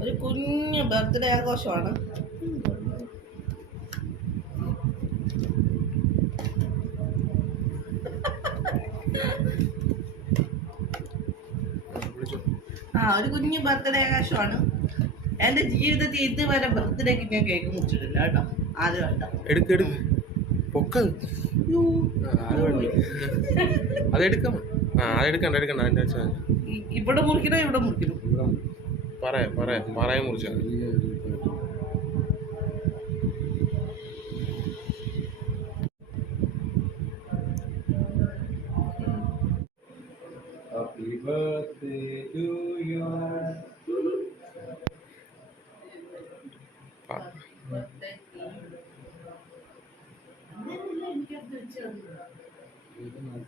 ഒരു കുഞ്ഞു ബർത്ത്ഡേ ആഘോഷമാണ്. ആ ഒരു കുഞ്ഞു ബർത്ത്ഡേ ആഘോഷമാണ്. എന്റെ ജീവിതത്തിൽ ഇതുവരെ ബർത്ത്ഡേക്ക് ഞാൻ കേക്ക് മുറിച്ചിട്ടില്ല കേട്ടോ. ആദ്യം കേട്ടോ എടുക്ക് എടുക്ക്. പൊക്ക. അതെടുക്കാം അതെടുക്കണ്ട എടുക്കണ്ട അതിന്റെ വെച്ചാൽ ഇവിടെ മുറിക്കണോ ഇവിടെ മുറിക്കണോ? പറയാം പറയാം പറയാൻ മുറിച്ചാൽ Happy birthday to you. Happy birthday ഇത് വെട്ടം പിടിച്ചു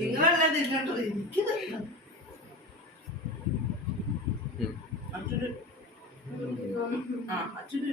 നിങ്ങളെല്ലാം തിന്നണ്ടത് എനിക്ക് ഉം. അച്ഛന്. ആ അച്ഛന്.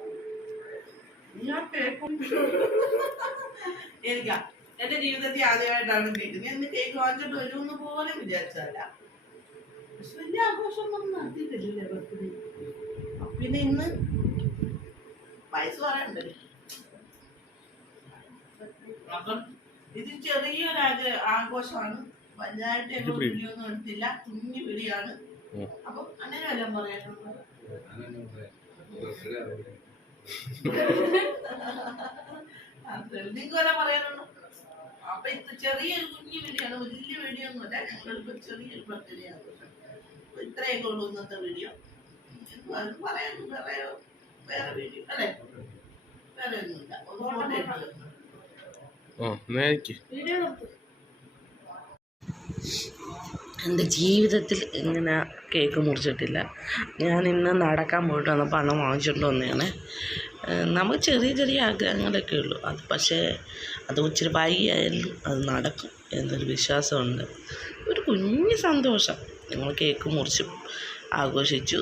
ഞാൻ കേക്ക് എനിക്കാ. എന്റെ ജീവിതത്തിൽ ആദ്യമായിട്ടാണ് കേക്ക് ഞാൻ ഇന്ന് കേക്ക് വാങ്ങിച്ചിട്ട് വരുമെന്ന് പോലും വിചാരിച്ചല്ല പക്ഷെ വലിയ ആഘോഷമൊന്നും നടത്തിയിട്ടില്ല ബർത്ത്ഡേ. പിന്നെ ഇന്ന് വയസ്സ് പറയണ്ടല്ലേ അപ്പം ഇത് ചെറിയൊരു ആഘോഷമാണ്. വലുതായിട്ട് ഞങ്ങൾ വീഡിയോ ഒന്നും എടുത്തില്ല. കുഞ്ഞു വീഡിയോയാണ് ഉം. അപ്പം അങ്ങനെ വല്ലതും പറയാനുള്ളത് നിങ്ങൾക്ക് വല്ല പറയാനുണ്ടോ അപ്പൊ ഇത് ചെറിയൊരു കുഞ്ഞു വീഡിയോ വലിയ വീഡിയോ ഒന്നും അല്ല. ഞങ്ങളിപ്പോ ചെറിയൊരു ബർത്ത്ഡേ ആഘോഷം ഇത്രയൊക്കെ ഉള്ളൂ ഇന്നത്തെ വീഡിയോ അത് പറയാൻ വേറെ വേറെ വീഡിയോ അല്ലേ? വേറെ ഒന്നുമില്ല ഒന്ന് ഫോട്ടോ എടുത്ത് ആ നേക്ക് എന്റെ ജീവിതത്തിൽ ഇങ്ങനെ കേക്ക് മുറിച്ചിട്ടില്ല. ഞാൻ ഇന്ന് നടക്കാൻ പോയിട്ട് വന്നപ്പോൾ അന്ന് വാങ്ങിച്ചിട്ട് വന്നതാണ്. നമുക്ക് ചെറിയ ചെറിയ ആഗ്രഹങ്ങളൊക്കെ ഉള്ളൂ. അത് പക്ഷേ അത് ഇച്ചിരി വൈകിയായാലും അത് നടക്കും എന്നൊരു വിശ്വാസമുണ്ട്. ഒരു കുഞ്ഞു സന്തോഷം. ഞങ്ങൾ കേക്ക് മുറിച്ചു ആഘോഷിച്ചു.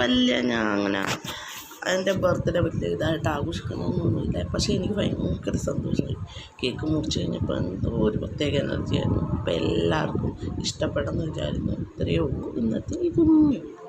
വലിയ ഞാൻ അങ്ങനെ എന്റെ ബർത്ത്ഡേ വലിയ ഇതായിട്ട് ആഘോഷിക്കണമെന്നൊന്നുമില്ല. പക്ഷേ എനിക്ക് ഭയങ്കര സന്തോഷമായി. കേക്ക് മുറിച്ച് കഴിഞ്ഞപ്പോൾ എന്തോ ഒരു പ്രത്യേക എനർജിയായിരുന്നു. അപ്പോൾ എല്ലാവർക്കും ഇഷ്ടപ്പെടുന്ന വിചാരിക്കുന്നു. ഇത്രയേ ഉള്ളൂ. ഇന്നത്തെ കുഞ്ഞു.